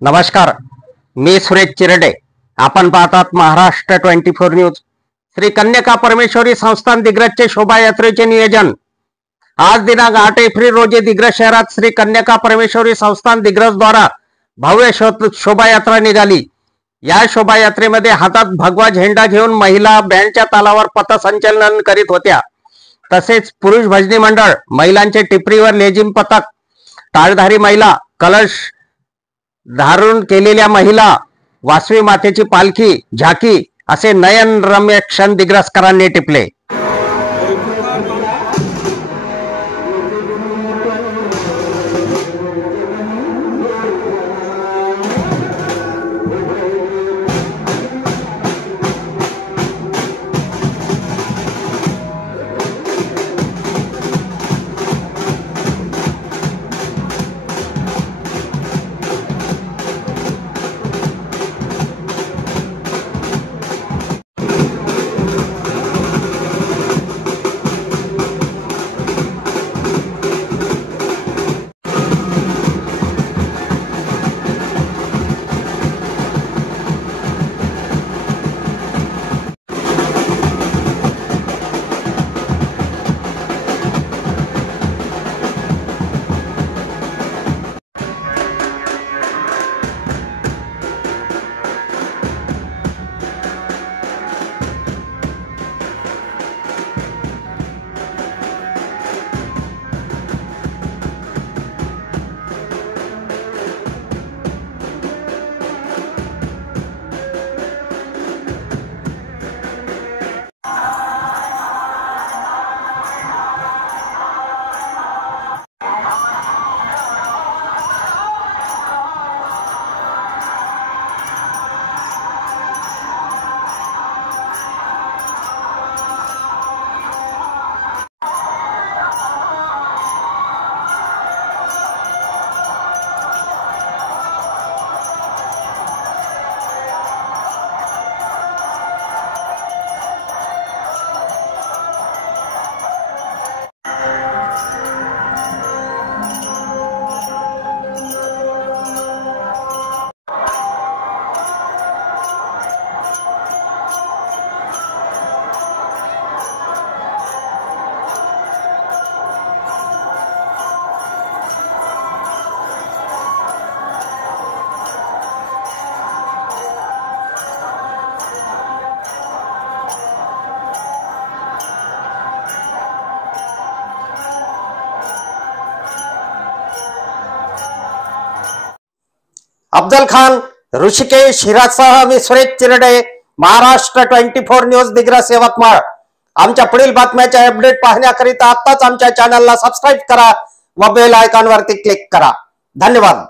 नमस्कार, मी सुरेश चिरडे. आपण पाहतात महाराष्ट्र 24 न्यूज. श्री कन्यका परमेश्वरी संस्थान दिग्रजचे शोभायात्रेचे नियोजन. आज दिनांक 8 एप्रिल रोजी दिग्रज शहरात श्री कन्यका परमेश्वरी संस्थान दिग्रज द्वारा भव्य शोभायात्रा निघाली. या शोभायात्रेमध्ये हातात भगवा झेंडा घेऊन महिला बँडच्या तालावर पथसंचलन करीत होत्या. तसेच पुरुष भजनी मंडळ, महिलांचे टिपरीवर लेझिम पथक, टाळधारी महिला, कलश धारण केलेल्या महिला, वासवी मातेची पालखी, झाकी असे नयनरम्य क्षण दिग्रजकरांनी टिपले. अफजल खान, ऋषिकेश हिरासह मी सुरेश चिरडे, महाराष्ट्र 24 न्यूज दिग्रज यवतमाळ. आमच्या पुढील बातम्याचे अपडेट पाहण्याकरिता आताच आमच्या चॅनलला सबस्क्राईब करा व बेल आयकॉनवरती क्लिक करा. धन्यवाद.